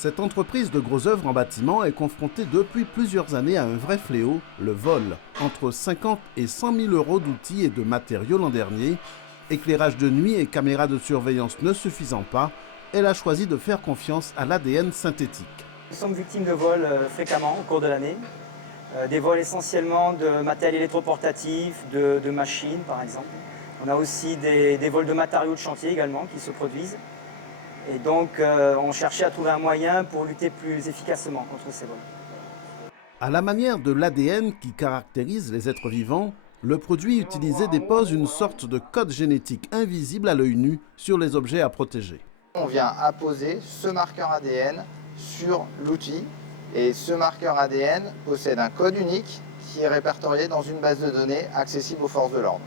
Cette entreprise de gros œuvres en bâtiment est confrontée depuis plusieurs années à un vrai fléau, le vol. Entre 50 et 100 000 euros d'outils et de matériaux l'an dernier, éclairage de nuit et caméras de surveillance ne suffisant pas, elle a choisi de faire confiance à l'ADN synthétique. Nous sommes victimes de vols fréquemment au cours de l'année. Des vols essentiellement de matériel électroportatif, de machines par exemple. On a aussi des vols de matériaux de chantier également qui se produisent. Et donc on cherchait à trouver un moyen pour lutter plus efficacement contre ces vols. À la manière de l'ADN qui caractérise les êtres vivants, le produit utilisé dépose une sorte de code génétique invisible à l'œil nu sur les objets à protéger. On vient apposer ce marqueur ADN sur l'outil et ce marqueur ADN possède un code unique qui est répertorié dans une base de données accessible aux forces de l'ordre.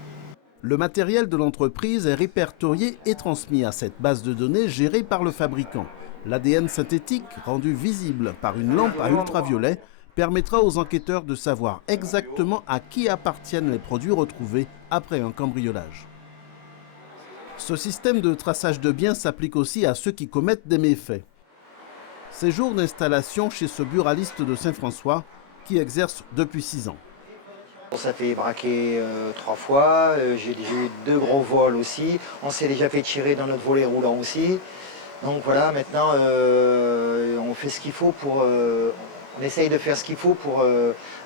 Le matériel de l'entreprise est répertorié et transmis à cette base de données gérée par le fabricant. L'ADN synthétique, rendu visible par une lampe à ultraviolet, permettra aux enquêteurs de savoir exactement à qui appartiennent les produits retrouvés après un cambriolage. Ce système de traçage de biens s'applique aussi à ceux qui commettent des méfaits. Séjour d'installation chez ce buraliste de Saint-François qui exerce depuis 6 ans. On s'est fait braquer 3 fois, j'ai eu 2 gros vols aussi, on s'est déjà fait tirer dans notre volet roulant aussi. Donc voilà, maintenant on fait ce qu'il faut pour... on essaye de faire ce qu'il faut pour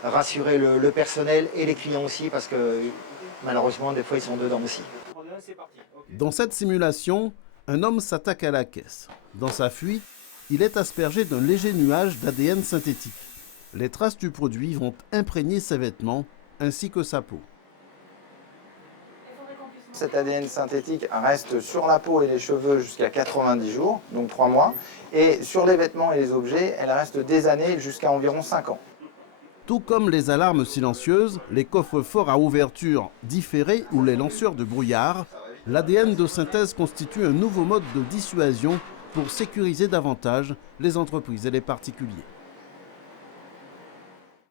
rassurer le personnel et les clients aussi parce que malheureusement des fois ils sont dedans aussi. Dans cette simulation, un homme s'attaque à la caisse. Dans sa fuite, il est aspergé d'un léger nuage d'ADN synthétique. Les traces du produit vont imprégner ses vêtements ainsi que sa peau. Cet ADN synthétique reste sur la peau et les cheveux jusqu'à 90 jours, donc 3 mois, et sur les vêtements et les objets, elle reste des années jusqu'à environ 5 ans. Tout comme les alarmes silencieuses, les coffres-forts à ouverture différée ou les lanceurs de brouillard, l'ADN de synthèse constitue un nouveau mode de dissuasion pour sécuriser davantage les entreprises et les particuliers.